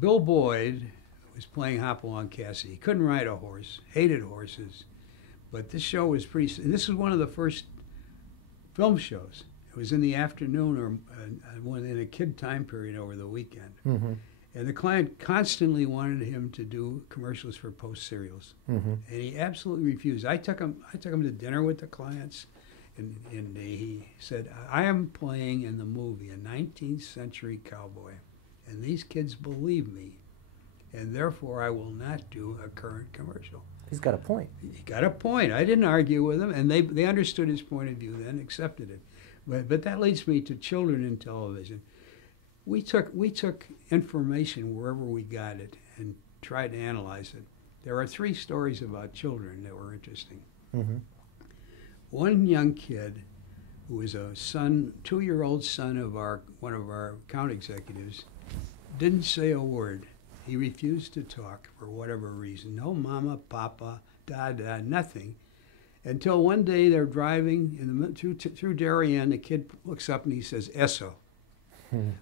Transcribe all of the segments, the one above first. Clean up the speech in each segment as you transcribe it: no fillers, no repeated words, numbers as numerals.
Bill Boyd was playing Hopalong Cassidy. He couldn't ride a horse, hated horses, but this show was pretty. And this was one of the first film shows. It was in the afternoon or in a kid time period over the weekend. Mm-hmm. And the client constantly wanted him to do commercials for Post cereals, and he absolutely refused. I took him to dinner with the clients, and he said, "I am playing in the movie a 19th century cowboy, and these kids believe me, and therefore I will not do a current commercial." He's got a point. He got a point. I didn't argue with him, and they understood his point of view then, accepted it. But that leads me to children in television. We took information wherever we got it and tried to analyze it. There are 3 stories about children that were interesting. Mm-hmm. One young kid who was a 2-year-old son of one of our account executives, didn't say a word. He refused to talk for whatever reason. No mama, papa, dada, nothing. Until one day they're driving through Darien, the kid looks up and he says, "Eso."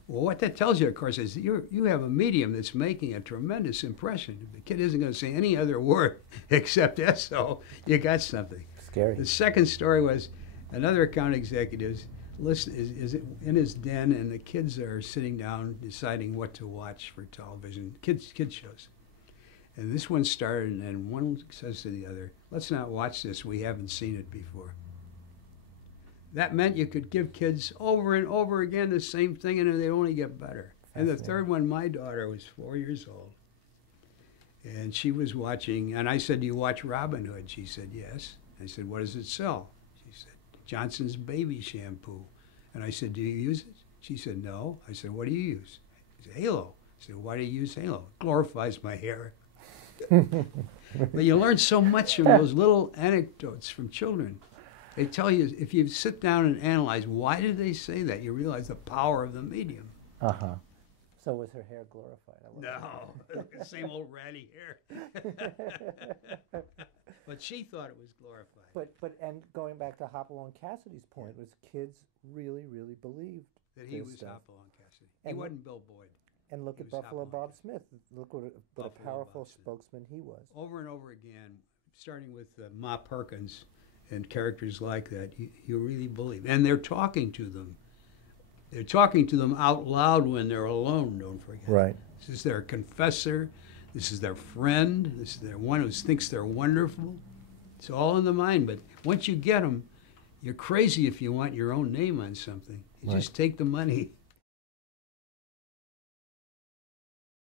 Well, what that tells you, of course, is you have a medium that's making a tremendous impression. If the kid isn't going to say any other word except "eso," you got something. Scary. The second story was another account executive is in his den, and the kids are sitting down deciding what to watch for television, kids shows. And this one started, and one says to the other, "Let's not watch this. We haven't seen it before." That meant you could give kids over and over again the same thing, and they only get better. And the third one, my daughter was 4 years old, and she was watching, and I said, "Do you watch Robin Hood?" She said, "Yes." I said, "What does it sell?" She said, "Johnson's baby shampoo." And I said, "Do you use it?" She said, "No." I said, "What do you use?" She said, "Halo." I said, "Why do you use Halo?" "It glorifies my hair." But you learn so much from those little anecdotes from children. They tell you, if you sit down and analyze, why did they say that? You realize the power of the medium. Uh-huh. So was her hair glorified? No, the same old ratty hair. But she thought it was glorified. But going back to Hopalong Cassidy's point, was kids really believed That he was stuff. Hopalong Cassidy. He wasn't Bill Boyd. And look at Buffalo Bob Smith. Look what a powerful spokesman he was. Over and over again, starting with Ma Perkins and characters like that, you really believe. And they're talking to them. They're talking to them out loud when they're alone, don't forget. Right. This is their confessor. This is their friend. This is their one who thinks they're wonderful. It's all in the mind. But once you get them, you're crazy if you want your own name on something. You just take the money.